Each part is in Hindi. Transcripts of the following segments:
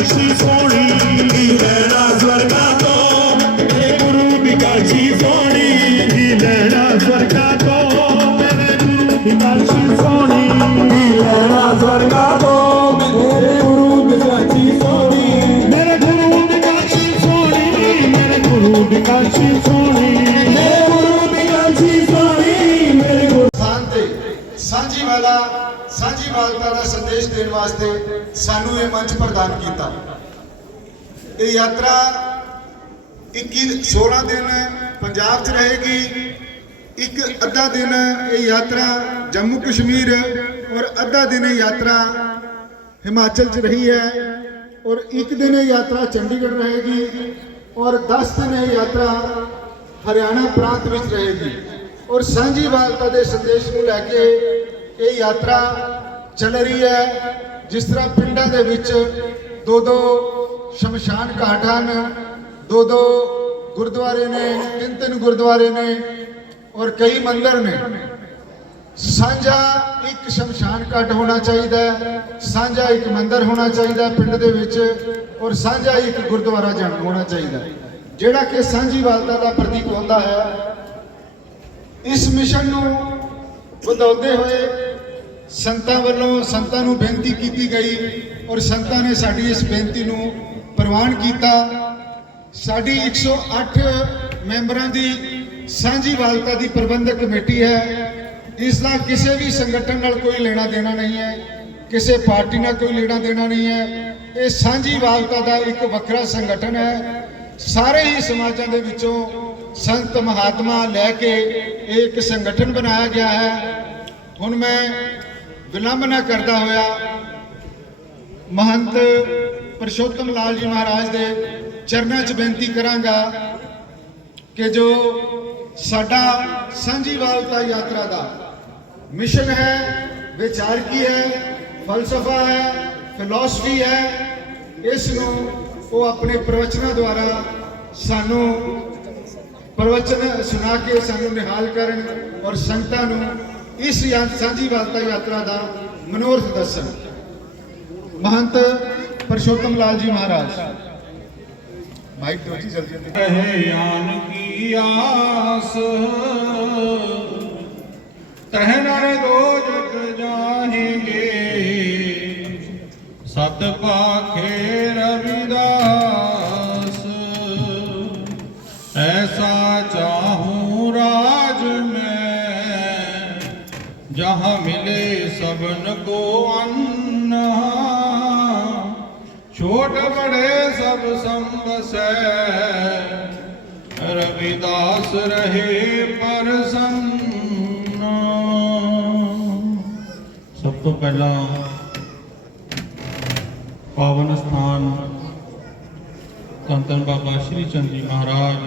काशी सोनी लैला स्वर्गा तो मेरे गुरु की काशी सोनी लैला स्वर्गा तो मेरे गुरु की काशी सोनी लैला स्वर्गा तो मेरे गुरु की काशी सोनी मेरे गुरु की काशी सोनी मेरे गुरु की काशी सोनी मेरे गुरु की काशी सोनी मेरे गुरु साझीवालता का संदेश देने वास्ते सानू ये मंच प्रदान किया। ये यात्रा 16 दिन पंजाब च रहेगी, एक अद्धा दिन ये यात्रा जम्मू कश्मीर और अद्धा दिन ये यात्रा हिमाचल च रही है और एक दिन ये यात्रा चंडीगढ़ रहेगी और 10 दिन ये यात्रा हरियाणा प्रांत में रहेगी। और साझीवालता के संदेश को लैके ये यात्रा चल रही है। जिस तरह पिंडों के विच दो शमशान घाट हैं, दो गुरुद्वारे ने, तीन गुरुद्वारे ने और कई मंदिर ने। साझा एक शमशान घाट होना चाहिए, साझा एक मंदिर होना चाहिए पिंड दे विच और साझा एक गुरुद्वारा होना चाहिए जिहड़ा कि साझीवालता का प्रतीक होता है। इस मिशन नूं ਵਧਾਉਂਦੇ ਹੋਏ ਸੰਤਾਂ ਵੱਲੋਂ ਸੰਤਾਂ ਨੂੰ ਬੇਨਤੀ ਕੀਤੀ ਗਈ ਔਰ ਸੰਤਾਂ ਨੇ ਸਾਡੀ ਇਸ ਬੇਨਤੀ ਨੂੰ ਪ੍ਰਵਾਨ ਕੀਤਾ। ਸਾਡੀ 108 ਮੈਂਬਰਾਂ ਦੀ ਸਾਂਝੀਵਾਲਤਾ ਦੀ ਪ੍ਰਬੰਧਕ ਕਮੇਟੀ ਹੈ। ਇਸ ਦਾ ਕਿਸੇ ਵੀ ਸੰਗਠਨ ਨਾਲ ਕੋਈ ਲੈਣਾ ਦੇਣਾ ਨਹੀਂ ਹੈ, ਕਿਸੇ ਪਾਰਟੀ ਨਾਲ ਕੋਈ ਲੈਣਾ ਦੇਣਾ ਨਹੀਂ ਹੈ। ਇਹ ਸਾਂਝੀਵਾਲਤਾ ਦਾ ਇੱਕ ਵੱਖਰਾ ਸੰਗਠਨ ਹੈ। ਸਾਰੇ ਹੀ ਸਮਾਜਾਂ ਦੇ ਵਿੱਚੋਂ संत महात्मा लैके एक संगठन बनाया गया है। हुण मैं विलंब न करता होया महंत परशोत्तम लाल जी महाराज के चरणों च बेनती करांगा कि जो साडा साझीवालता यात्रा का मिशन है, विचार की है, फलसफा है, फिलॉसफी है, इसनूं वो अपने प्रवचनों द्वारा सानू प्रवचन सुना के सानू निहाल करन और संगतां नूं इस साझीवालता यात्रा का मनोरथ दसन। महंत परशोत्तम लाल जी महाराज माइक दो जी जल्दी रहे यान की आस तह नर दो जग जाएंगे सत पाखे रविदास ऐसा चाहूं राज में जहाँ मिले सबन को अन्न छोट बड़े सब संबसे रविदास रहे प्रसन्न। सब तो पहला पावन स्थान धन बाबा श्री चंद जी महाराज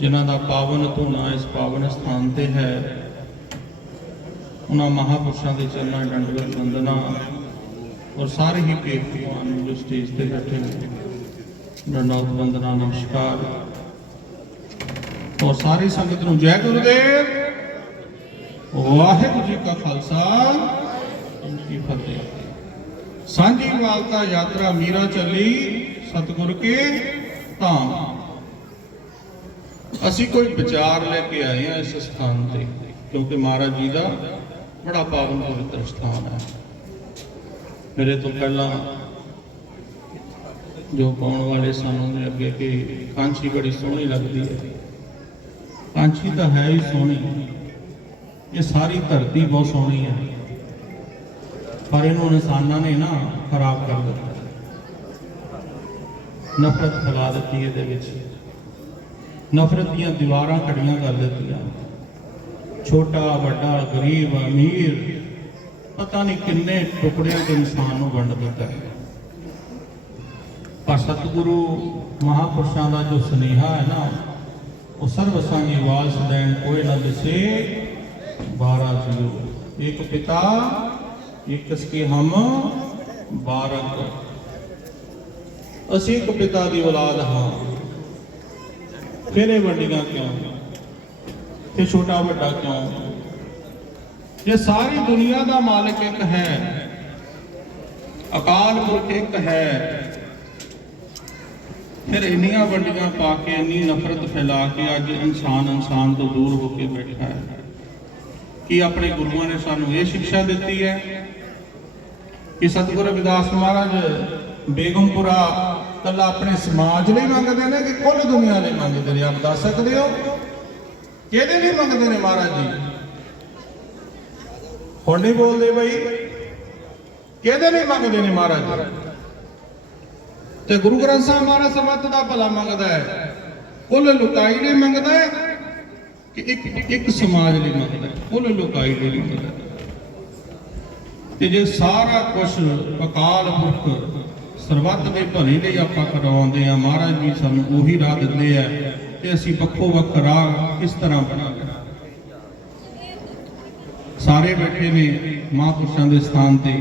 जिन्हों का पावन धूना इस पावन स्थान से है, उन्होंने महापुरुषों के चरणों दंडवत वंदना और सारे ही भेद भगवान जो स्टेज पर बैठे दंडवत वंदना नमस्कार और सारी संगत को जय गुरुदेव वाहिगुरू जी का खालसा जी फतेह। साझीवालता यात्रा मीरा चली सतगुर के धाम। असी कोई विचार लेके आए हैं इस स्थान से क्योंकि महाराज जी का बड़ा पावन पवित्र स्थान है। मेरे तो पहला जो पाने वाले सानों ने अगे कि कांची बड़ी सोहनी लगती है। कांची तो है ही सोहनी, ये सारी धरती बहुत सोहनी है पर इन्होंने इंसाना ने ना खराब कर दिया, नफरत फैला दी है, नफरत दियां दीवारां खड़ियां कर दित्तियां। छोटा बड़ा गरीब अमीर पता नहीं किन्ने टुकड़ियां के इंसान को वंड दिता है। पर सतगुरु महापुरुषों का जो सुनेहा है ना वो सर्वसांगी आवाज दैन कोई न दिसे 12 जियो एक पिता एक इसके हम 12 असी एक पिता की औलाद हाँ फिर ये वड्डियां क्यों ते छोटा बड़ा क्यों? ये सारी दुनिया का मालिक एक है ਅਕਾਲ ਪੁਰਖ ਇੱਕ ਹੈ, ਫਿਰ ਇੰਨੀਆਂ ਵੰਡੀਆਂ ਪਾ ਕੇ ਇੰਨੀ ਨਫ਼ਰਤ ਫੈਲਾ ਕੇ ਅੱਜ ਇਨਸਾਨ ਤੋਂ ਦੂਰ ਹੋ ਕੇ ਬੈਠਾ ਹੈ। ਕਿ ਆਪਣੇ ਗੁਰੂਆਂ ਨੇ ਸਾਨੂੰ ਇਹ ਸਿੱਖਿਆ ਦਿੱਤੀ ਹੈ ਕਿ ਸਤਿਗੁਰੂ ਰਵਿਦਾਸ ਮਹਾਰਾਜ ਬੇਗਮਪੁਰਾ ਕੱਲਾ ਆਪਣੇ ਸਮਾਜ ਲਈ ਮੰਗਦੇ ਨੇ ਕਿ ਕੁੱਲ ਦੁਨੀਆ ਲਈ ਮੰਗਦੇ ਨੇ? ਆਪ ਦੱਸ ਸਕਦੇ ਹੋ ਕਿਹਦੇ ਲਈ ਮੰਗਦੇ ਨੇ ਮਹਾਰਾਜ ਜੀ? ਹੁਣ ਨਹੀਂ ਬੋਲਦੇ ਬਈ, ਕਿਹਦੇ ਲਈ ਮੰਗਦੇ ਨੇ ਮਹਾਰਾਜ ਜੀ? ਤੇ ਗੁਰੂ ਗ੍ਰੰਥ ਸਾਹਿਬ ਮਹਾਰਾਜ ਸਰਬੱਤ ਦਾ ਭਲਾ ਮੰਗਦਾ ਹੈ, ਕੁੱਲ ਲੁਕਾਈ ਲਈ ਮੰਗਦਾ ਹੈ ਕਿ ਇੱਕ ਸਮਾਜ ਲਈ ਮੰਗਦਾ ਹੈ? ਕੁੱਲ ਲੁਕਾਈ ਲਈ ਮੰਗਦਾ ਹੈ। ਤੇ ਜੇ ਸਾਰਾ ਕੁਝ ਅਕਾਲ ਪੁਰਖ ਸਰਬੱਤ ਦੇ ਭਲੇ ਲਈ ਆਪਾਂ ਕਰਵਾਉਂਦੇ ਆ, ਮਹਾਰਾਜ ਜੀ ਸਾਨੂੰ ਉਹੀ ਰਾਹ ਦਿੰਦੇ ਆ, ਤੇ ਅਸੀਂ ਵੱਖੋ ਵੱਖ ਰਾਹ ਕਿਸ ਤਰ੍ਹਾਂ ਬਣਾਂਗੇ? ਸਾਰੇ ਬੈਠੇ ਨੇ ਮਹਾਂਪੁਰਸ਼ਾਂ ਦੇ ਸਥਾਨ ਤੇ,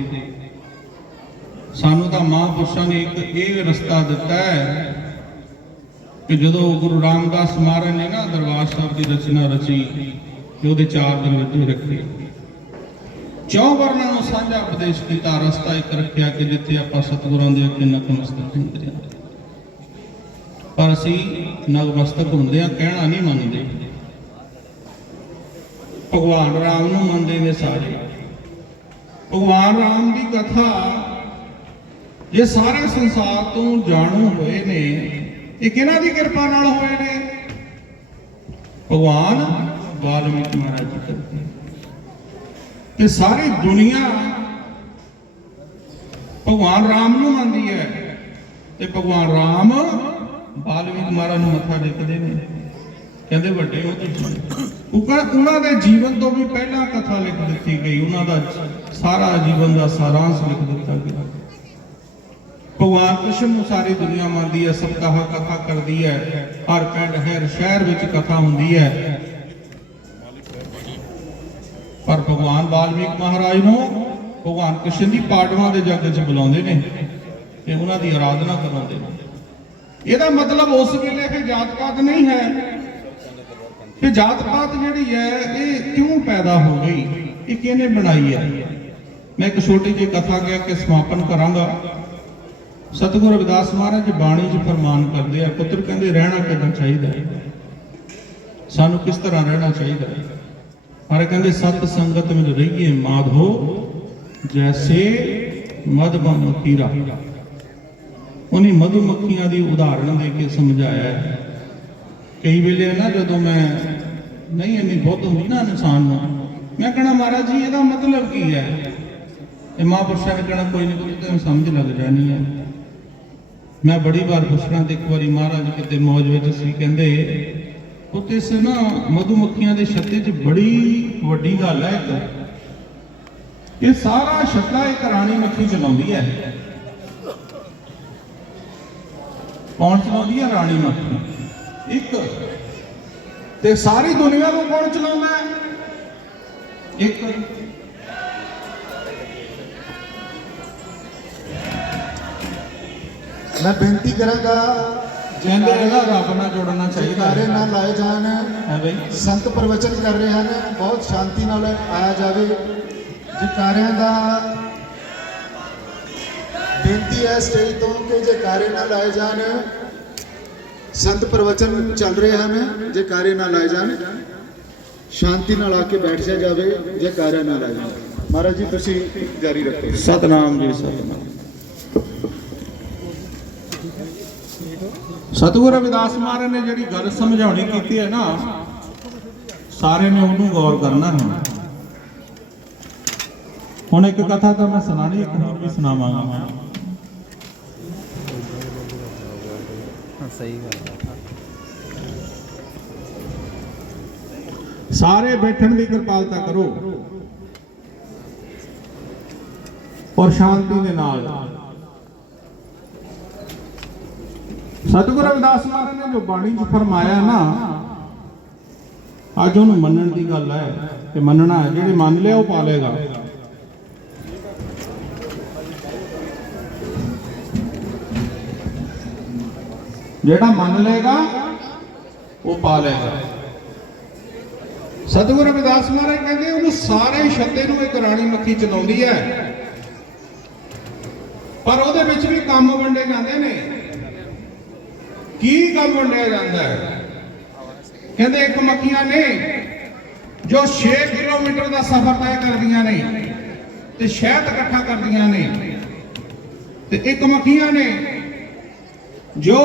ਸਾਨੂੰ ਤਾਂ ਮਹਾਂਪੁਰਸ਼ਾਂ ਨੇ ਇੱਕ ਇਹ ਰਸਤਾ ਦਿੱਤਾ ਹੈ ਕਿ ਜਦੋਂ ਗੁਰੂ ਰਾਮਦਾਸ ਮਹਾਰਾਜ ਨੇ ਨਾ ਦਰਬਾਰ ਸਾਹਿਬ ਦੀ ਰਚਨਾ ਰਚੀ ਤੇ ਉਹਦੇ 4 ਦਰਵਾਜ਼ੇ ਰੱਖੇ, 4 ਵਰਨਾਂ ਨੂੰ ਸਾਂਝਾ ਉਪਦੇਸ਼ ਕੀਤਾ, ਰਸਤਾ ਇੱਕ ਰੱਖਿਆ ਕਿ ਜਿੱਥੇ ਆਪਾਂ ਸਤਿਗੁਰਾਂ ਦੇ ਅੱਗੇ ਨਤਮਸਤਕ ਹੁੰਦੇ ਹਾਂ। ਪਰ ਅਸੀਂ ਨਤਮਸਤਕ ਹੁੰਦੇ ਆ ਕਹਿਣਾ ਨਹੀਂ ਮੰਨਦੇ। ਭਗਵਾਨ ਰਾਮ ਨੂੰ ਮੰਨਦੇ ਨੇ ਸਾਰੇ। ਭਗਵਾਨ ਰਾਮ ਦੀ ਕਥਾ ਇਹ ਸਾਰੇ ਸੰਸਾਰ ਤੋਂ ਜਾਣੂ ਹੋਏ ਨੇ, ਇਹ ਕਿਹਨਾਂ ਦੀ ਕਿਰਪਾ ਨਾਲ ਹੋਏ ਨੇ? ਭਗਵਾਨ ਵਾਲਮੀਕੀ ਮਹਾਰਾਜ ਜੀ ਕਰਕੇ। ਤੇ ਸਾਰੀ ਦੁਨੀਆ ਭਗਵਾਨ ਰਾਮ ਨੂੰ ਮੰਨਦੀ ਹੈ ਤੇ ਭਗਵਾਨ ਰਾਮ ਵਾਲਮੀਕੀ ਮਹਾਰਾਜ ਨੂੰ ਮੱਥਾ ਟੇਕਦੇ ਨੇ, ਕਹਿੰਦੇ ਵੱਡੇ ਹੋ ਤੁਸੀਂ। ਉਹਨਾਂ ਦੇ ਜੀਵਨ ਤੋਂ ਵੀ ਪਹਿਲਾਂ ਕਥਾ ਲਿਖ ਦਿੱਤੀ ਗਈ, ਉਹਨਾਂ ਦਾ ਸਾਰਾ ਜੀਵਨ ਦਾ ਸਾਰਾਂਸ਼ ਲਿਖ ਦਿੱਤਾ ਗਿਆ। ਭਗਵਾਨ ਕ੍ਰਿਸ਼ਨ ਨੂੰ ਸਾਰੀ ਦੁਨੀਆ ਮੰਨਦੀ ਹੈ, ਸਪਤਾਹ ਕਥਾ ਕਰਦੀ ਹੈ, ਹਰ ਪਿੰਡ ਹਰ ਸ਼ਹਿਰ ਵਿੱਚ ਕਥਾ ਹੁੰਦੀ ਹੈ। ਪਰ ਭਗਵਾਨ ਵਾਲਮੀਕ ਮਹਾਰਾਜ ਨੂੰ ਭਗਵਾਨ ਕ੍ਰਿਸ਼ਨ ਦੀ ਪਾਡਵਾਂ ਦੇ ਜੱਗ 'ਚ ਬੁਲਾਉਂਦੇ ਨੇ ਤੇ ਉਹਨਾਂ ਦੀ ਆਰਾਧਨਾ ਕਰਾਉਂਦੇ ਨੇ। ਇਹਦਾ ਮਤਲਬ ਉਸ ਵੇਲੇ ਕਿ ਜਾਤ ਪਾਤ ਨਹੀਂ ਹੈ, ਕਿ ਜਾਤ ਪਾਤ ਜਿਹੜੀ ਹੈ ਇਹ ਕਿਉਂ ਪੈਦਾ ਹੋ ਗਈ, ਇਹ ਕਿਹਨੇ ਬਣਾਈ ਹੈ? ਮੈਂ ਇੱਕ ਛੋਟੀ ਜਿਹੀ ਕਥਾ ਕਹਿ ਕੇ ਸਮਾਪਨ ਕਰਾਂਗਾ। ਸਤਿਗੁਰੂ ਰਵਿਦਾਸ ਮਹਾਰਾਜ ਜੀ ਬਾਣੀ 'ਚ ਫਰਮਾਨ ਕਰਦੇ ਆ, ਪੁੱਤਰ ਕਹਿੰਦੇ ਰਹਿਣਾ ਕਿੱਦਾਂ ਚਾਹੀਦਾ ਹੈ, ਸਾਨੂੰ ਕਿਸ ਤਰ੍ਹਾਂ ਰਹਿਣਾ ਚਾਹੀਦਾ ਹੈ? ਪਰ ਕਹਿੰਦੇ ਸਤ ਸੰਗਤ ਵਿੱਚ ਰਹੀਏ ਮਾਧੋ ਜੈਸੇ ਮਧੁਬਨ ਮੱਖੀਰਾ। ਉਹਨੇ ਮਧੂ ਮੱਖੀਆਂ ਦੀ ਉਦਾਹਰਣ ਦੇ ਕੇ ਸਮਝਾਇਆ ਹੈ। ਕਈ ਵੇਲੇ ਨਾ ਜਦੋਂ ਮੈਂ ਨਹੀਂ ਇੰਨੀ ਬਹੁਤ ਹੁੰਦੀ ਨਾ ਇਨਸਾਨ ਨੂੰ, ਮੈਂ ਕਹਿਣਾ ਮਹਾਰਾਜ ਜੀ ਇਹਦਾ ਮਤਲਬ ਕੀ ਹੈ? ਇਹ ਮਹਾਂਪੁਰਸ਼ਾਂ ਨੇ ਕਹਿਣਾ ਕੋਈ ਨਹੀਂ, ਤੈਨੂੰ ਸਮਝ ਲੱਗ ਜਾਣੀ ਹੈ। ਮੈਂ ਬੜੀ ਵਾਰ ਪੁੱਛਣਾ ਤੇ ਇੱਕ ਵਾਰੀ ਮਹਾਰਾਜ ਕਿਤੇ ਮੌਜ ਵਿੱਚ ਸੀ, ਕਹਿੰਦੇ ਉੱਥੇ ਇਸ ਨਾ ਮਧੂ ਮੱਖੀਆਂ ਦੇ ਛੱਤੇ 'ਚ ਬੜੀ ਵੱਡੀ ਗੱਲ ਹੈ ਇੱਕ, ਇਹ ਸਾਰਾ ਛੱਤਾ ਇੱਕ ਰਾਣੀ ਮੱਖੀ ਚਲਾਉਂਦੀ ਹੈ। ਕੌਣ ਚਲਾਉਂਦੀ ਹੈ? ਰਾਣੀ ਮੱਖੀ ਇੱਕ। ਤੇ ਸਾਰੀ ਦੁਨੀਆ ਨੂੰ ਕੌਣ ਚਲਾਉਂਦਾ ਹੈ? ਇੱਕ। ਮੈਂ ਬੇਨਤੀ ਕਰਾਂਗਾ ਕਹਿੰਦੇ ਇਹਦਾ ਰੱਬ ਨਾਲ ਜੋੜਨਾ ਚਾਹੀਦਾ ਜੈਕਾਰੇ ਨਾ ਲਾਏ ਜਾਣ। ਹੈ ਬਈ, ਸੰਤ ਪ੍ਰਵਚਨ ਕਰ ਰਹੇ ਹਨ, ਬਹੁਤ ਸ਼ਾਂਤੀ ਨਾਲ ਆਇਆ ਜਾਵੇ। ਜੈਕਾਰਿਆਂ ਦਾ ਬੇਨਤੀ ਹੈ ਸਟੇਜ ਤੋਂ ਕਿ ਜੈਕਾਰੇ ਨਾ ਲਾਏ ਜਾਣ। ਸੰਤ ਪ੍ਰਵਚਨ ਚੱਲ ਰਹੇ ਹਨ, ਜੈਕਾਰੇ ਨਾ ਲਾਏ ਜਾਣ। ਸ਼ਾਂਤੀ ਨਾਲ ਆ ਕੇ ਬੈਠ ਜਾਵੇ, ਜੈਕਾਰੇ ਨਾ ਲਾਏ ਜਾਣ। ਮਹਾਰਾਜ ਜੀ ਤੁਸੀਂ ਜਾਰੀ ਰੱਖੋ। ਸਤਨਾਮ ਜੀ ਸਤਨਾਮ। ਸਤਿਗੁਰੂ ਰਵਿਦਾਸ ਮਹਾਰਾਜ ਨੇ ਜਿਹੜੀ ਗੱਲ ਸਮਝਾਉਣੀ ਕੀਤੀ ਹੈ ਨਾ, ਸਾਰੇ ਨੇ ਉਹਨੂੰ ਗੌਰ ਕਰਨਾ ਹੈ। ਹੁਣ ਇੱਕ ਕਥਾ ਤਾਂ ਮੈਂ ਸੁਣਾਣੀ, ਇੱਕ ਹੋਰ ਵੀ ਸੁਣਾਵਾਂਗਾ ਮੈਂ। ਸਹੀ ਗੱਲ। ਸਾਰੇ ਬੈਠਣ ਦੀ ਕਿਰਪਾਲਤਾ ਕਰੋ ਔਰ ਸ਼ਾਂਤੀ ਦੇ ਨਾਲ। ਸਤਿਗੁਰੂ ਰਵਿਦਾਸ ਮਹਾਰਾਜ ਨੇ ਜੋ ਬਾਣੀ 'ਚ ਫਰਮਾਇਆ ਨਾ, ਅੱਜ ਉਹਨੂੰ ਮੰਨਣ ਦੀ ਗੱਲ ਹੈ ਤੇ ਮੰਨਣਾ ਹੈ। ਜਿਹੜੇ ਮੰਨ ਲਿਆ ਉਹ ਪਾਲੇਗਾ। ਜਿਹੜਾ ਮੰਨ ਲਏਗਾ ਉਹ ਪਾ ਲਏਗਾ। ਸਤਿਗੁਰੂ ਰਵਿਦਾਸ ਮਹਾਰਾਜ ਕਹਿੰਦੇ ਉਹਨੂੰ ਸਾਰੇ ਛੱਤੇ ਨੂੰ ਇੱਕ ਰਾਣੀ ਮੱਖੀ ਚਲਾਉਂਦੀ ਹੈ। ਪਰ ਉਹਦੇ ਵਿੱਚ ਵੀ ਕੰਮ ਵੰਡੇ ਜਾਂਦੇ ਨੇ। ਕੀ ਕੰਮ ਵੰਡਿਆ ਜਾਂਦਾ ਹੈ? ਕਹਿੰਦੇ ਇੱਕ ਮੱਖੀਆਂ ਨੇ ਜੋ 6 ਕਿਲੋਮੀਟਰ ਦਾ ਸਫ਼ਰ ਤੈਅ ਕਰਦੀਆਂ ਨੇ ਤੇ ਸ਼ਹਿਦ ਇਕੱਠਾ ਕਰਦੀਆਂ ਨੇ, ਤੇ ਇੱਕ ਮੱਖੀਆਂ ਨੇ ਜੋ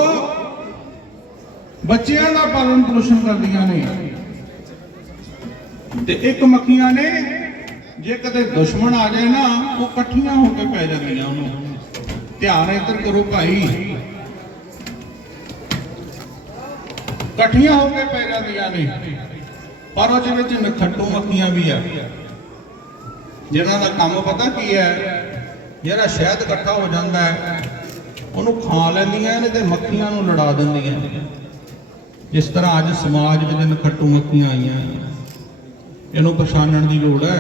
ਬੱਚਿਆਂ ਦਾ ਪਾਲਣ ਪੋਸ਼ਣ ਕਰਦੀਆਂ ਨੇ, ਤੇ ਇੱਕ ਮੱਖੀਆਂ ਨੇ ਜੇ ਕਦੇ ਦੁਸ਼ਮਣ ਆ ਜਾਏ ਨਾ ਉਹ ਇਕੱਠੀਆਂ ਹੋ ਕੇ ਪੈ ਜਾਂਦੀਆਂ ਉਹਨੂੰ। ਧਿਆਨ ਇੱਧਰ ਕਰੋ ਭਾਈ, ਇਕੱਠੀਆਂ ਹੋ ਕੇ ਪੈ ਜਾਂਦੀਆਂ ਨੇ। ਪਰ ਉਹਦੇ ਵਿੱਚ ਨਖੱਟੂ ਮੱਖੀਆਂ ਵੀ ਆ ਜਿਹਨਾਂ ਦਾ ਕੰਮ ਪਤਾ ਕੀ ਹੈ? ਜਿਹੜਾ ਸ਼ਹਿਦ ਇਕੱਠਾ ਹੋ ਜਾਂਦਾ ਹੈ ਉਹਨੂੰ ਖਾ ਲੈਂਦੀਆਂ ਨੇ ਤੇ ਮੱਖੀਆਂ ਨੂੰ ਲੜਾ ਦਿੰਦੀਆਂ। ਜਿਸ ਤਰ੍ਹਾਂ ਅੱਜ ਸਮਾਜ ਵਿੱਚ ਨਖੱਟੂ ਮੱਖੀਆਂ ਆਈਆਂ, ਇਹਨੂੰ ਪਛਾਣਨ ਦੀ ਲੋੜ ਹੈ।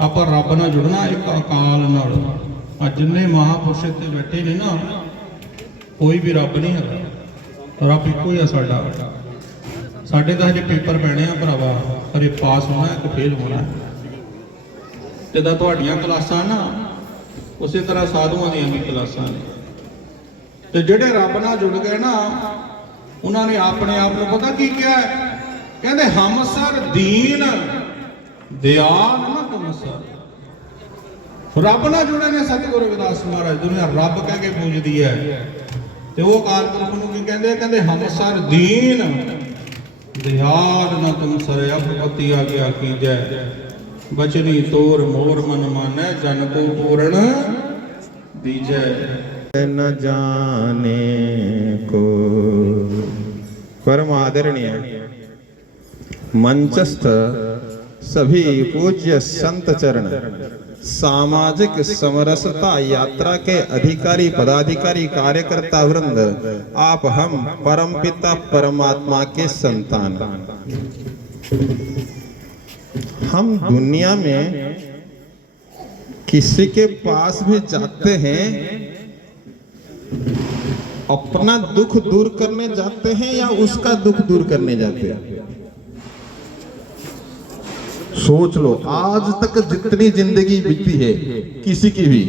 ਆਪਾਂ ਰੱਬ ਨਾਲ ਜੁੜਨਾ, ਇੱਕ ਅਕਾਲ ਨਾਲ। ਅੱਜ ਜਿੰਨੇ ਮਹਾਂਪੁਰਸ਼ ਇੱਥੇ ਬੈਠੇ ਨੇ ਨਾ, ਕੋਈ ਵੀ ਰੱਬ ਨਹੀਂ ਹੈਗਾ, ਰੱਬ ਇੱਕੋ ਹੀ ਆ ਸਾਡਾ। ਸਾਡੇ ਤਾਂ ਹਜੇ ਪੇਪਰ ਪੈਣੇ ਆ ਭਰਾਵਾ, ਹਰੇ ਪਾਸ ਹੋਣਾ ਕਿ ਫੇਲ ਹੋਣਾ। ਜਿੱਦਾਂ ਤੁਹਾਡੀਆਂ ਕਲਾਸਾਂ ਨਾ, ਉਸੇ ਤਰ੍ਹਾਂ ਸਾਧੂਆਂ ਦੀਆਂ ਵੀ ਕਲਾਸਾਂ ਨੇ। ਤੇ ਜਿਹੜੇ ਰੱਬ ਨਾਲ ਜੁੜ ਗਏ ਨਾ, ਉਹਨਾਂ ਨੇ ਆਪਣੇ ਆਪ ਨੂੰ ਪਤਾ ਕੀ ਕਿਹਾ? ਕਹਿੰਦੇ ਹਮ ਸਰ ਦੀਨ ਦਿਆਲ ਨਾ ਤੁਮ ਸਰ। ਰੱਬ ਨਾਲ ਜੁੜੇ ਨੇ ਸਤਿਗੁਰੂ ਰਵਿਦਾਸ ਮਹਾਰਾਜ। ਦੁਨੀਆ ਰੱਬ ਕਹਿ ਕੇ ਪੂਜਦੀ ਹੈ, ਤੇ ਉਹ ਅਕਾਲ ਪੁਰਖ ਨੂੰ ਕੀ ਕਹਿੰਦੇ? ਕਹਿੰਦੇ ਹਮ ਸਰ ਦੀਨ ਦਿਆਲ ਨਾ ਤੁਮ ਸਰ। ਅਪਪਤੀ ਆ ਗਿਆ ਕੀਜੈ ਬਚਨੀ ਤੋਰ ਮੋਰ ਮਨ ਮਾਨੈ ਜਨ ਕੋ ਪੂਰਨ ਦੀਜੈ। न जाने को। परम आदरणीय मंचस्थ सभी पूज्य संत चरण, सामाजिक समरसता यात्रा के अधिकारी पदाधिकारी कार्यकर्ता वृंद, आप हम परमपिता परमात्मा के संतान। हम दुनिया में किसी के पास भी जाते हैं, अपना दुख दूर करने जाते हैं या उसका दुख दूर करने जाते हैं? सोच लो, आज तक जितनी जिंदगी बीती है किसी की भी,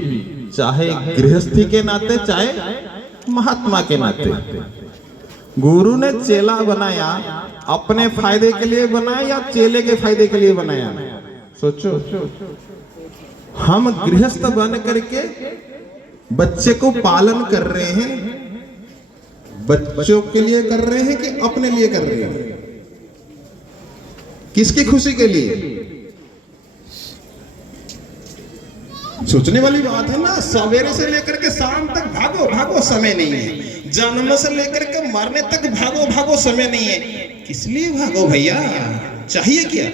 चाहे गृहस्थी के नाते चाहे महात्मा के नाते, गुरु ने चेला बनाया अपने फायदे के लिए बनाया या चेले के फायदे के लिए बनाया? सोचो। हम गृहस्थ बन करके बच्चे को पालन कर रहे हैं, बच्चों के लिए कर रहे हैं कि अपने लिए कर रहे हैं? किसकी खुशी के लिए? सोचने वाली बात है ना। सवेरे से लेकर के शाम तक भागो भागो, समय नहीं है। जन्म से लेकर के मरने तक भागो भागो, समय नहीं है। किस लिए भागो भैया? चाहिए क्या?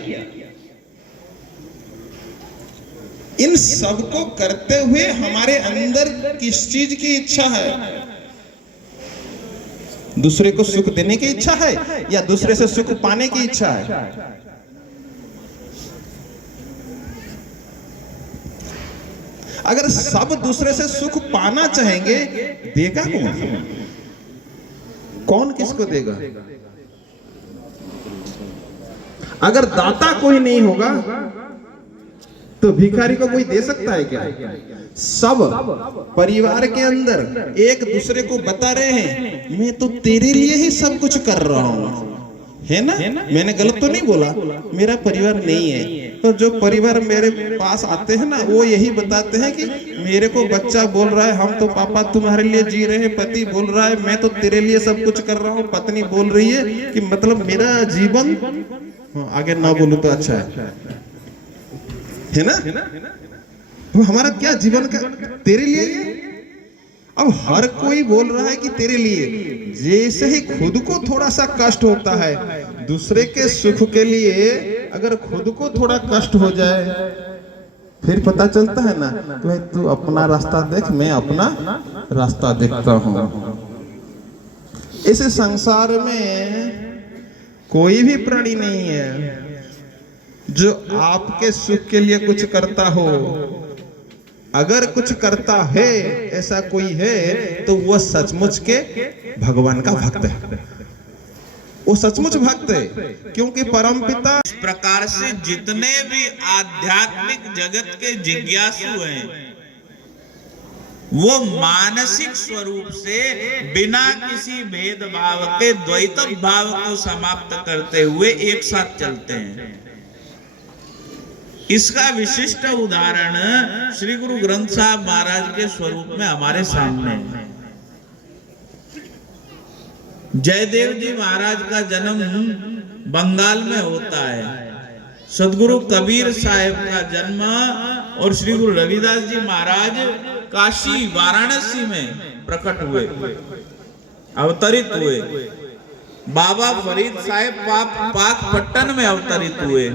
इन सब को करते हुए हमारे अंदर किस चीज की इच्छा है? दूसरे को सुख देने की इच्छा है या दूसरे से सुख पाने की इच्छा है? अगर सब दूसरे से सुख पाना चाहेंगे, देगा कौन? कौन किसको देगा? अगर दाता कोई नहीं होगा तो भिखारी को कोई दे सकता है क्या? सब परिवार के अंदर एक दूसरे को बता रहे हैं, मैं तो तेरे लिए ही सब कुछ कर रहा हूं, है ना? मैंने गलत तो नहीं बोला? मेरा परिवार नहीं है, तो जो परिवार मेरे पास आते हैं ना, वो यही बताते हैं कि मेरे को बच्चा बोल रहा है, हम तो पापा तुम्हारे लिए जी रहे हैं, पति बोल रहा है मैं तो तेरे लिए सब कुछ कर रहा हूँ, पत्नी बोल रही है कि मतलब मेरा जीवन, आगे ना बोलूं तो अच्छा है ना? तो हमारा क्या जीवन का तेरे लिए? अब हर कोई बोल रहा है कि तेरे लिए। जैसे ही खुद को थोड़ा सा कष्ट होता है, दूसरे के सुख के लिए अगर खुद को थोड़ा कष्ट हो जाए, फिर पता चलता है ना, तो तू अपना रास्ता देख, मैं अपना रास्ता देखता हूं। इस संसार में कोई भी प्राणी नहीं है जो आपके सुख के लिए कुछ करता हो। अगर कुछ करता है, ऐसा कोई है, तो वह सचमुच के भगवान का भक्त है। वो सचमुच भक्त है, क्योंकि परमपिता। इस प्रकार से जितने भी आध्यात्मिक जगत के जिज्ञासु हैं, वो मानसिक स्वरूप से बिना किसी भेदभाव के द्वैत भाव को समाप्त करते हुए एक साथ चलते हैं। इसका विशिष्ट उदाहरण श्री गुरु ग्रंथ साहब महाराज के स्वरूप में हमारे सामने है। जयदेव जी महाराज का जन्म बंगाल में होता है। सदगुरु कबीर साहब का जन्म और श्री गुरु रविदास जी महाराज काशी वाराणसी में प्रकट हुए, अवतरित हुए। बाबा फरीद साहब पाकपट्टन में अवतरित हुए।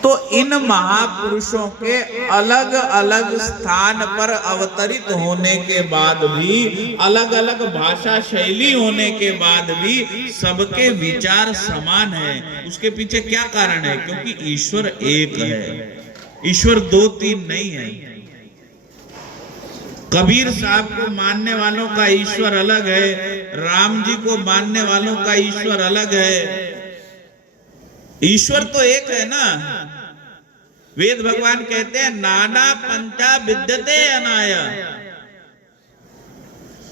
तो इन महापुरुषों के अलग अलग स्थान पर अवतरित होने के बाद भी, अलग अलग भाषा शैली होने के बाद भी सबके विचार समान है। उसके पीछे क्या कारण है? क्योंकि ईश्वर एक है, ईश्वर दो तीन नहीं है। कबीर साहब को मानने वालों का ईश्वर अलग है, राम जी को मानने वालों का ईश्वर अलग है। ईश्वर तो एक है ना। वेद भगवान कहते हैं नाना पंचा विद्यते अनाय।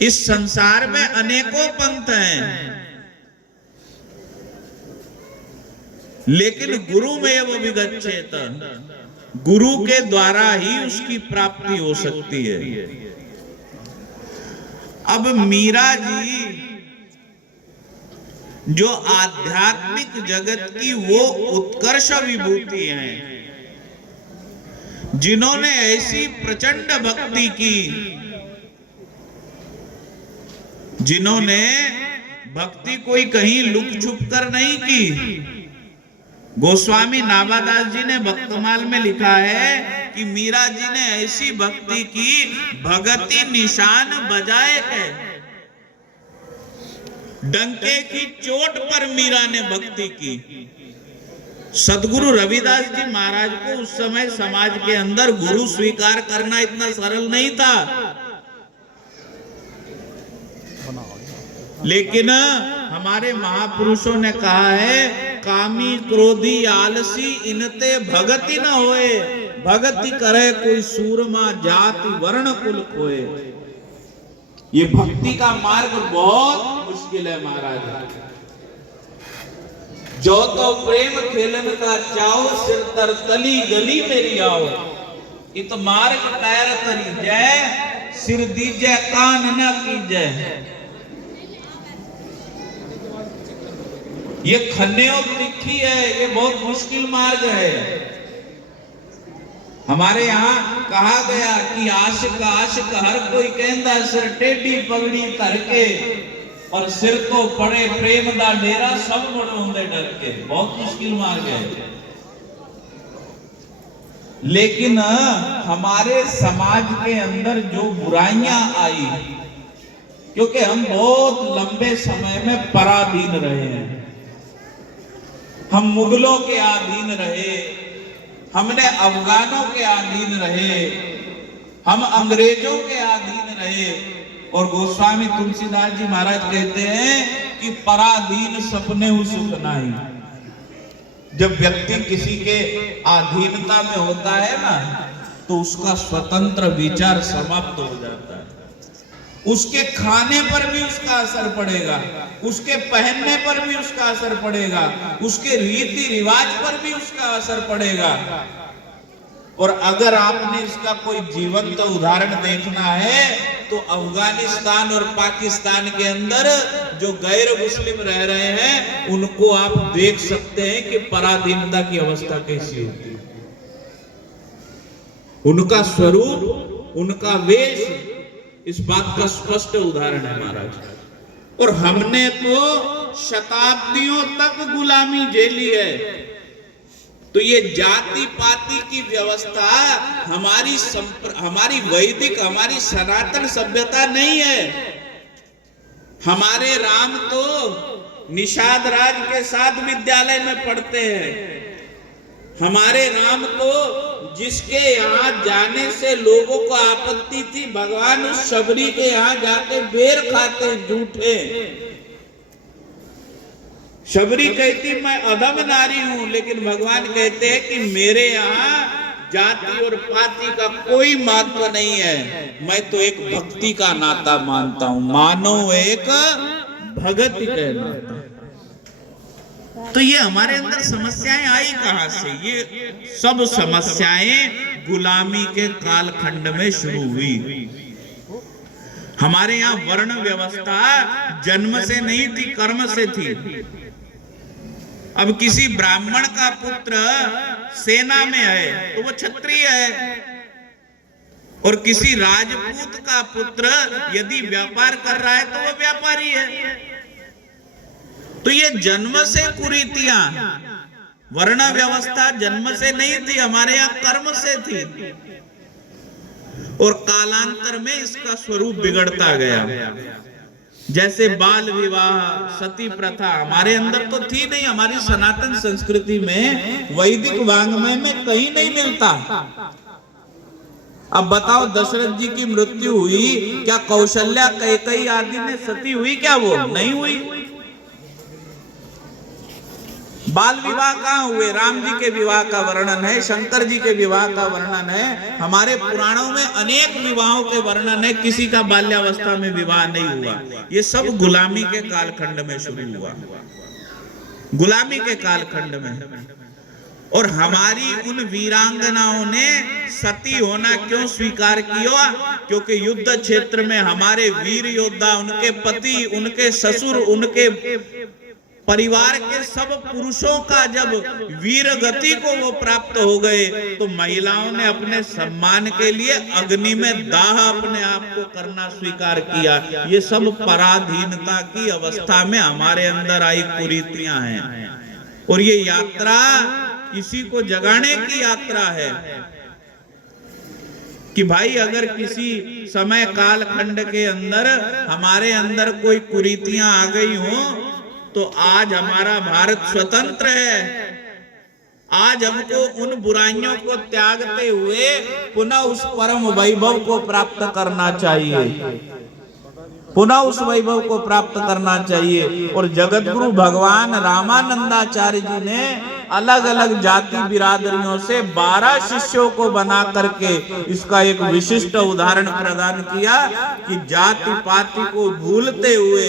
इस संसार में अनेकों पंथ हैं, लेकिन गुरु में वो विगच्छेत, गुरु के द्वारा ही उसकी प्राप्ति हो सकती है। अब मीरा जी जो आध्यात्मिक जगत की वो उत्कर्ष विभूति हैं, जिन्होंने ऐसी प्रचंड भक्ति की, जिन्होंने भक्ति कोई कहीं लुक छुप कर नहीं की। गोस्वामी नाभादास जी ने भक्तमाल में लिखा है कि मीरा जी ने ऐसी भक्ति की, भगति निशान बजाए है। डंके की चोट पर मीरा ने भक्ति की। सदगुरु रविदास जी महाराज को उस समय समाज के अंदर गुरु स्वीकार करना इतना सरल नहीं था, लेकिन हमारे महापुरुषों ने कहा है कामी क्रोधी आलसी इनते भगति न होए, भगति करे कोई सूरमा जाति वर्ण कुल खोए। ये भक्ति का मार्ग बहुत मुश्किल है महाराज। जो तो प्रेम खेलन का चाओ, सिर तर तली गली मेरी आओ। इत मार्ग टायर तरी जय, सिर दीजय कान न कीजय। ये खन्ने और तिखी है, ये बहुत मुश्किल मार्ग है। हमारे यहाँ कहा गया कि आशिक आशिक हर कोई कहता, सिर टेढ़ी पगड़ी करके और सिर तो पड़े प्रेम दा डेरा, सब बड़े होंदे डर के। बहुत मुश्किल मार्ग है। लेकिन हमारे समाज के अंदर जो बुराइयां आई, क्योंकि हम बहुत लंबे समय में पराधीन रहे हैं, हम मुगलों के अधीन रहे, हमने अफगानों के अधीन रहे, हम अंग्रेजों के अधीन रहे। और गोस्वामी तुलसीदास जी महाराज कहते हैं कि पराधीन सपने सुख नाही। जब व्यक्ति किसी के अधीनता में होता है ना, तो उसका स्वतंत्र विचार समाप्त हो जाता है। उसके खाने पर भी उसका असर पड़ेगा, उसके पहनने पर भी उसका असर पड़ेगा, उसके रीति रिवाज पर भी उसका असर पड़ेगा। और अगर आपने इसका कोई जीवंत उदाहरण देखना है तो अफगानिस्तान और पाकिस्तान के अंदर जो गैर मुस्लिम रह रहे हैं, उनको आप देख सकते हैं कि पराधीनता की अवस्था कैसी होती है। उनका स्वरूप, उनका वेश इस बात का स्पष्ट उदाहरण है महाराज। और हमने तो शताब्दियों तक गुलामी झेली है। तो ये जाति पाति की व्यवस्था हमारी वैदिक, हमारी सनातन सभ्यता नहीं है। हमारे राम तो निषाद राज के साथ विद्यालय में पढ़ते हैं। हमारे राम तो जिसके यहाँ जाने से लोगों को आपत्ति थी, भगवान उस शबरी के यहाँ जाके बेर खाते झूठे। शबरी कहती मैं अधम नारी हूं, लेकिन भगवान कहते हैं कि मेरे यहाँ जाति और पाति का कोई महत्व नहीं है। मैं तो एक भक्ति का नाता मानता हूं, मानो एक भगत के नाता। तो ये हमारे अंदर समस्याएं आई कहां से? ये सब समस्याएं गुलामी के कालखंड में शुरू हुई। हमारे यहाँ वर्ण व्यवस्था जन्म से नहीं थी, कर्म से थी। अब किसी ब्राह्मण का पुत्र सेना में है तो वो क्षत्रिय है, और किसी राजपूत का पुत्र यदि व्यापार कर रहा है तो वो व्यापारी है। तो ये जन्म से कुरीतियां, वर्ण व्यवस्था जन्म से नहीं थी, हमारे यहाँ कर्म से थी, और कालांतर में इसका स्वरूप बिगड़ता गया। जैसे बाल विवाह, सती प्रथा हमारे अंदर तो थी नहीं, हमारी सनातन संस्कृति में वैदिक वाङ्मय में कहीं नहीं मिलता। अब बताओ, दशरथ जी की मृत्यु हुई, क्या कौशल्या कैकेयी आदि में सती हुई? क्या वो नहीं हुई? बाल विवाह कहाँ हुए? राम जी के विवाह का वर्णन है, शंकर जी के विवाह का वर्णन है, हमारे पुराणों में अनेक विवाहों के वर्णन है, किसी का बाल्यावस्था में विवाह नहीं हुआ। ये सब गुलामी के कालखंड में शुरू हुआ, गुलामी के कालखंड में। और हमारी उन वीरांगनाओं ने सती होना क्यों स्वीकार किया? क्योंकि युद्ध क्षेत्र में हमारे वीर योद्धा, उनके पति, उनके ससुर, उनके परिवार के सब पुरुषों का जब वीर गति को वो प्राप्त हो गए, तो महिलाओं ने अपने सम्मान के लिए अग्नि में दाह अपने आप को करना स्वीकार किया। ये सब पराधीनता की अवस्था में हमारे अंदर आई कुरीतियां हैं। और ये यात्रा किसी को जगाने की यात्रा है कि भाई अगर किसी समय काल खंड के अंदर हमारे अंदर कोई कुरीतियां आ गई हो, तो आज हमारा भारत स्वतंत्र है। आज हमको उन बुराइयों को त्यागते हुए पुनः उस परम वैभव को प्राप्त करना चाहिए, पुनः उस वैभव को प्राप्त करना चाहिए। और जगतगुरु भगवान रामानंदाचार्य जी ने अलग अलग जाति बिरादरियों से 12 शिष्यों को बना करके इसका एक विशिष्ट उदाहरण प्रदान किया कि जाति पाति को भूलते हुए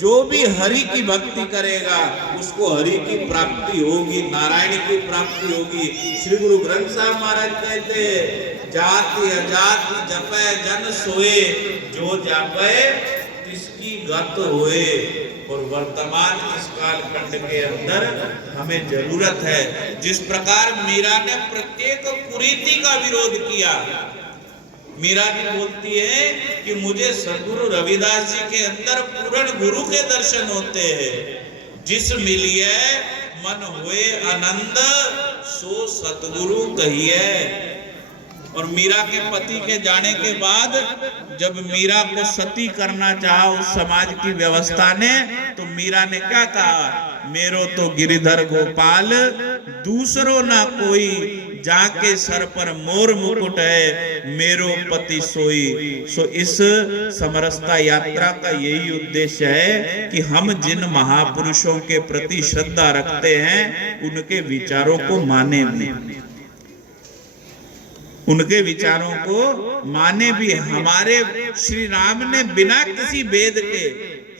जो भी हरि की भक्ति करेगा उसको हरि की प्राप्ति होगी, नारायण की प्राप्ति होगी। श्री गुरु ग्रंथ साहब महाराज कहते, जाति अजाति जपै जन सोए, जो जापै तिसकी गत होए। और वर्तमान इस कालखंड के अंदर हमें जरूरत है, जिस प्रकार मीरा ने प्रत्येक कुरीति का विरोध किया। मीरा जी बोलती है कि मुझे सद्गुरु रविदास जी के अंदर पूर्ण गुरु के दर्शन होते हैं। जिस मिलिए मन हुए आनंद, सो सतगुरु कहिए। और मीरा के पति के जाने के बाद जब मीरा को सती करना चाहा उस समाज की व्यवस्था ने, तो मीरा ने क्या कहा? मेरो तो गिरिधर गोपाल, दूसरो ना कोई, जाके सर पर मोर मुकुट है, मेरो पति सोई। सो इस समरसता यात्रा का यही उद्देश्य है कि हम जिन महापुरुषों के प्रति श्रद्धा रखते हैं उनके विचारों को माने भी, उनके विचारों को माने भी। हमारे श्री राम ने बिना किसी भेद के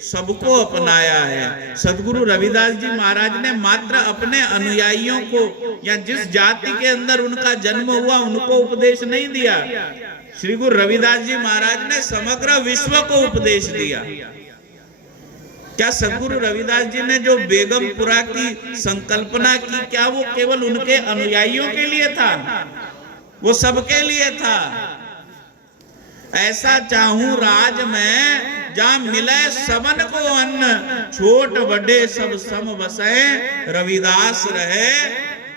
सबको अपनाया है। सद्गुरु रविदास जी महाराज ने मात्र अपने अनुयायियों को या जिस जाति के अंदर उनका जन्म हुआ उनको उपदेश नहीं दिया। श्री गुरु रविदास जी महाराज ने समग्र विश्व को उपदेश दिया। क्या सद्गुरु रविदास जी ने जो बेगमपुरा की संकल्पना की, क्या वो केवल उनके अनुयायियों के लिए था? वो सबके लिए था। ऐसा चाहूं राज में जहां मिले सबन को अन्न, छोट बड़े सब सम बसे, रविदास रहे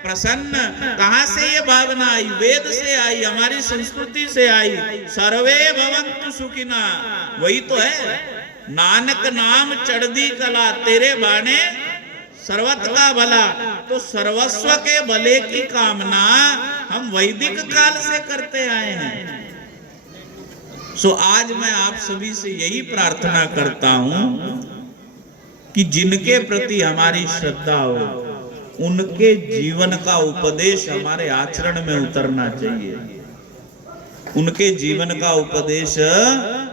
प्रसन्न। कहां से ये भावना आई? वेद से आई, हमारी संस्कृति से आई। सर्वे भवन्तु सुखिना, वही तो है। नानक नाम चढ़दी कला, तेरे बाणे सर्वत का भला। तो सर्वस्व के भले की कामना हम वैदिक काल से करते आए हैं। सो आज मैं आप सभी से यही प्रार्थना करता हूं कि जिनके प्रति हमारी श्रद्धा हो उनके जीवन का उपदेश हमारे आचरण में उतरना चाहिए। उनके जीवन का उपदेश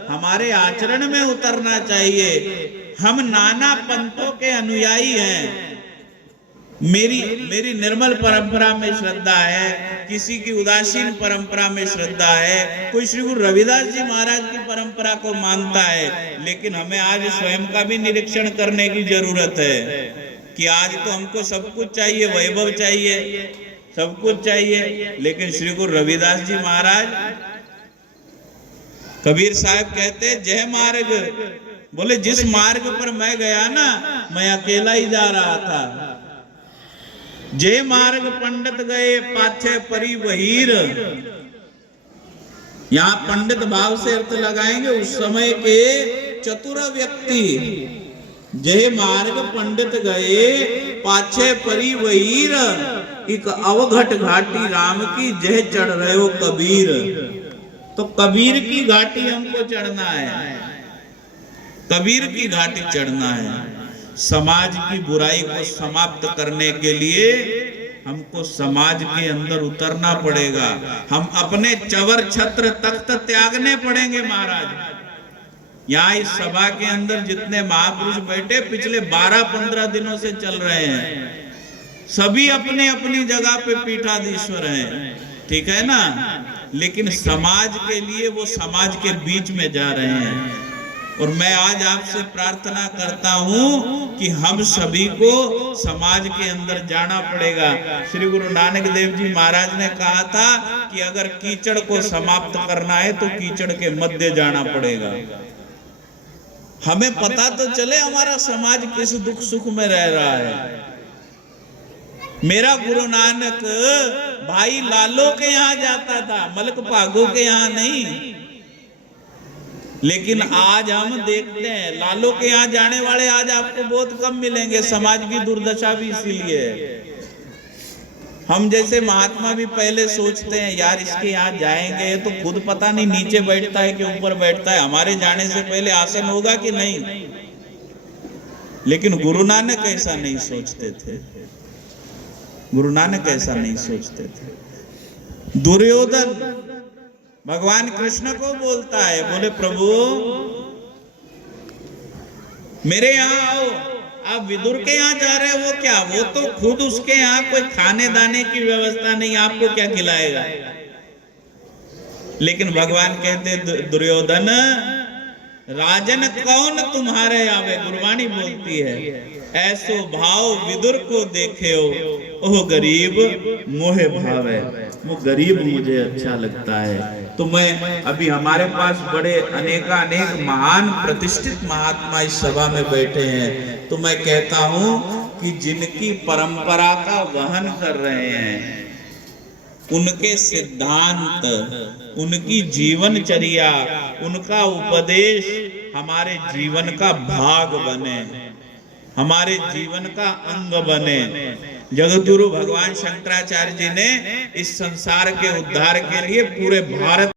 हमारे आचरण में उतरना चाहिए। हम नाना पंथों के अनुयायी हैं। मेरी निर्मल परंपरा में श्रद्धा है, किसी की उदासीन परंपरा में श्रद्धा है, कोई श्री गुरु रविदास जी महाराज की परंपरा को मानता है। लेकिन हमें आज स्वयं का भी निरीक्षण करने की जरूरत है कि आज तो हमको सब कुछ चाहिए, वैभव चाहिए, सब कुछ चाहिए। लेकिन श्री गुरु रविदास जी महाराज, कबीर साहब कहते जय मार्ग, बोले जिस मार्ग पर मैं गया ना, मैं अकेला ही जा रहा था। जय मार्ग पंडित गए पाछे परी वहीर। यहां पंडित भाव से अर्थ लगाएंगे उस समय के चतुर व्यक्ति। जय मार्ग पंडित गए पाछे परी वहीर, एक अवघट घाटी राम की जय चढ़ रहे हो कबीर। तो कबीर की घाटी हमको चढ़ना है, कबीर की घाटी चढ़ना है। समाज की बुराई को समाप्त करने के लिए हमको समाज के अंदर उतरना पड़ेगा। हम अपने चवर छत्र तख्त त्यागने पड़ेंगे महाराज। यहाँ इस सभा के अंदर जितने महापुरुष बैठे पिछले 12-15 दिनों से चल रहे हैं, सभी अपने अपनी जगह पे पीठाधीश्वर हैं, ठीक है ना। लेकिन समाज के लिए वो समाज के बीच में जा रहे हैं। और मैं आज आपसे प्रार्थना करता हूं कि हम सभी को समाज के अंदर जाना पड़ेगा। श्री गुरु नानक देव जी महाराज ने कहा था कि अगर कीचड़ को समाप्त करना है तो कीचड़ के मध्य जाना पड़ेगा। हमें पता तो चले हमारा समाज किस दुख सुख में रह रहा है। मेरा गुरु नानक भाई लालो के यहाँ जाता था, मलक भागो के यहाँ नहीं। लेकिन आज हम देखते हैं लालो के यहाँ जाने वाले आज आपको बहुत कम मिलेंगे। समाज की दुर्दशा भी इसीलिए है। हम जैसे महात्मा भी पहले सोचते हैं यार इसके यहाँ जाएंगे तो खुद पता नहीं नीचे बैठता है कि ऊपर बैठता है, हमारे जाने से पहले आसन होगा कि नहीं। लेकिन गुरु नानक ऐसा नहीं सोचते थे, गुरु नानक ऐसा नहीं सोचते थे। दुर्योधन भगवान कृष्ण को बोलता है, बोले प्रभु मेरे यहाँ आओ। आप विदुर के यहाँ जा रहे हो, वो क्या, वो तो खुद उसके यहाँ कोई खाने दाने की व्यवस्था नहीं, आपको क्या खिलाएगा। लेकिन भगवान कहते दुर्योधन राजन कौन तुम्हारे आवे, गुरबाणी बोलती है ऐसो भाव विदुर को देखे हो, ओह गरीब मोहे भावे। वो गरीब मुझे अच्छा लगता है। तो मैं अभी हमारे पास बड़े अनेक महान प्रतिष्ठित महात्मा इस सभा में बैठे हैं, तो मैं कहता हूं कि जिनकी परंपरा का वहन कर रहे हैं, उनके सिद्धांत, उनकी जीवनचर्या, उनका उपदेश हमारे जीवन का भाग बने, हमारे जीवन का अंग बने। जगतगुरु भगवान शंकराचार्य जी ने इस संसार के उद्धार के लिए पूरे भारत